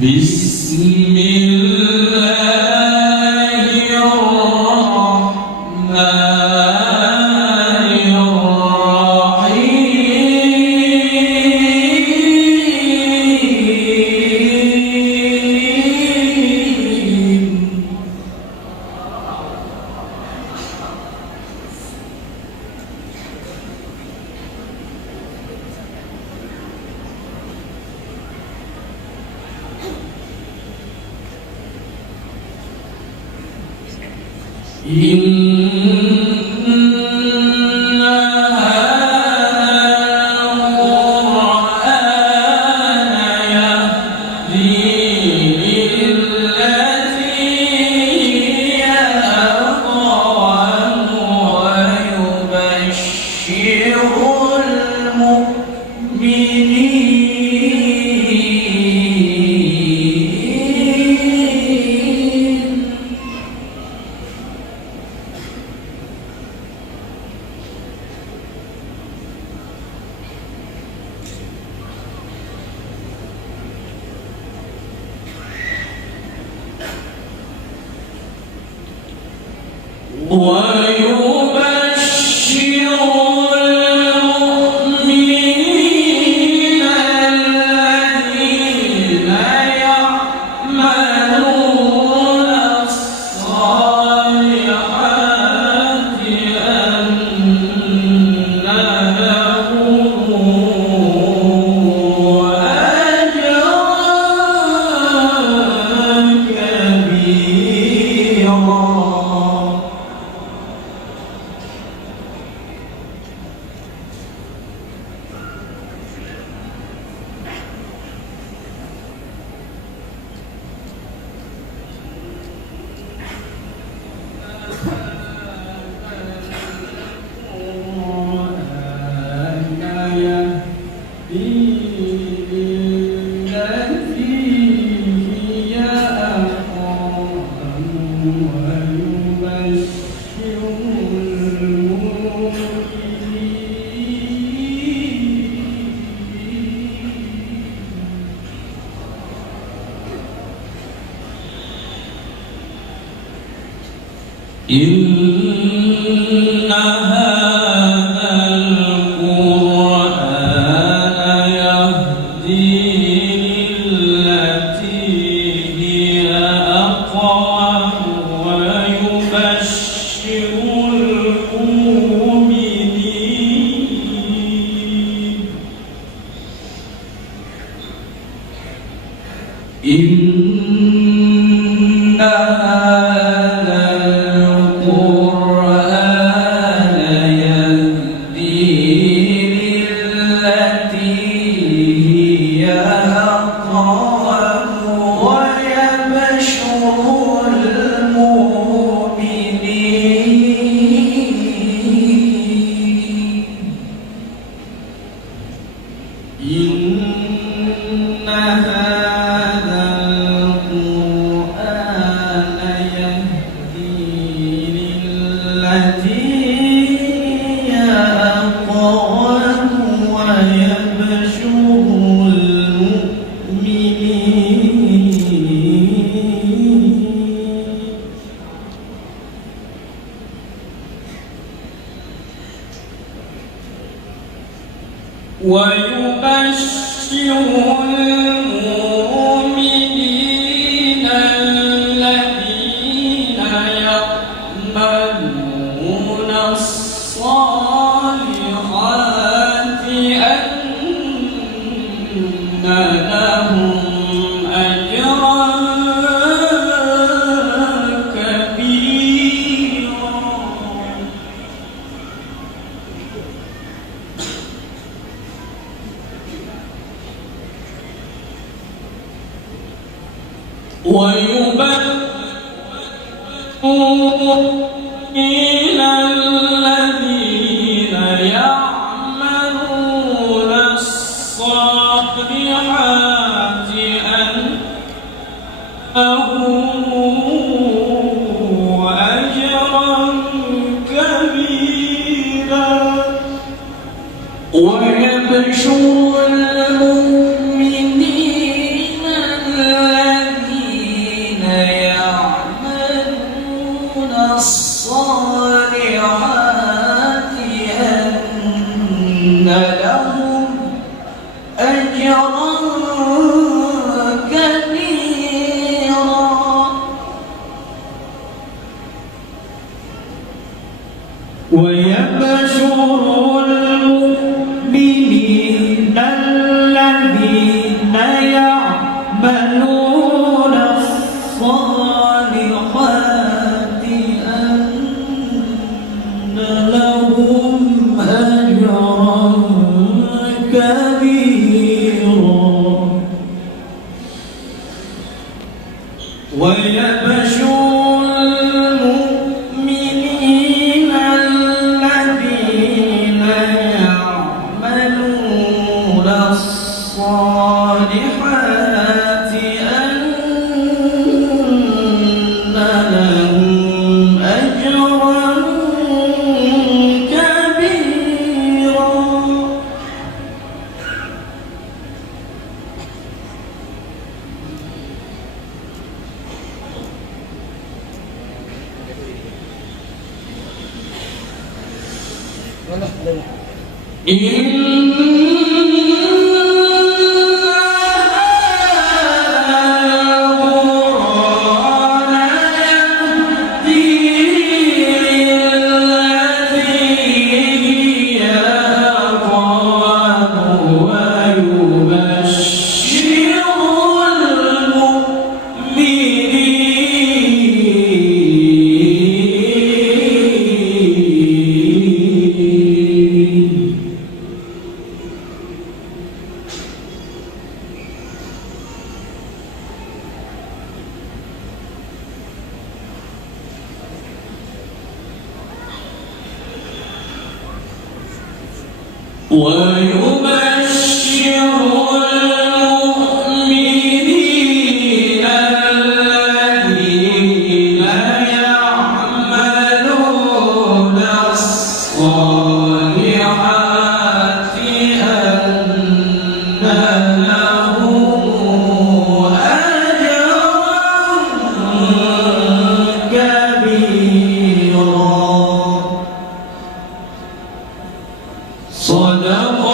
بسم الله الرحمن الرحيم إن هذا القرآن يهدي للتي هي أقوم ويبشر المؤمنين ويبشر المؤمنين الذين يعملون الصالحات أن لهم أجرا كبيرا. إن هذا القرآن يهدي للتي هي أقوم ويبشر المؤمنين إن هذا القرآن يهدي للتي هي أقوم ويبشر المؤمنين إن هذا القرآن يهدي للتي هي أقوم ويبشر المؤمنين ويبشر المؤمنين الذين يعملون الصالحات أن لهم أجرا كبيرا. ويبشر الذين يعملون الصالحات أن لهم أجرا كبيرا. ويبشر المؤمنين ويبشر المؤمنين الذين يعملون الصالحات أن لهم أجرا كبيرا ويبشر المؤمنين الذين يعملون الصالحات أن لهم أجرا كبيرا ويبشر المؤمنين الذين يعملون الصالحات أن لهم أجرا كبيرا صدق